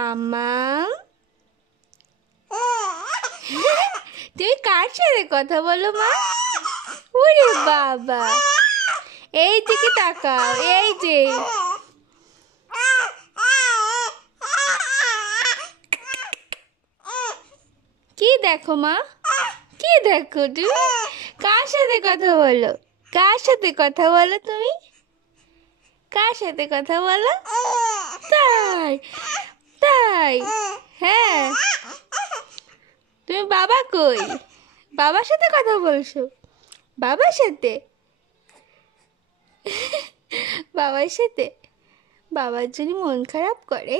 মাম্মাম তুমি কার সাথে কথা বলো মা? ওরে বাবা, এই দিকে তাকাও, এই যে কি দেখো মা, কি দেখো তুমি? কার সাথে কথা বলো? কার সাথে কথা বলো তুমি? কার সাথে কথা বলো? তাই তাই? হ্যাঁ, তুমি বাবা কই? বাবার সাথে কথা বলছো? বাবার সাথে? বাবার সাথে? বাবার যদি মন খারাপ করে?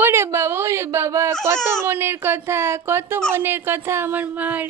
ওরে বাবা, ওরে বাবা, কত মনের কথা, কত মনের কথা আমার মার।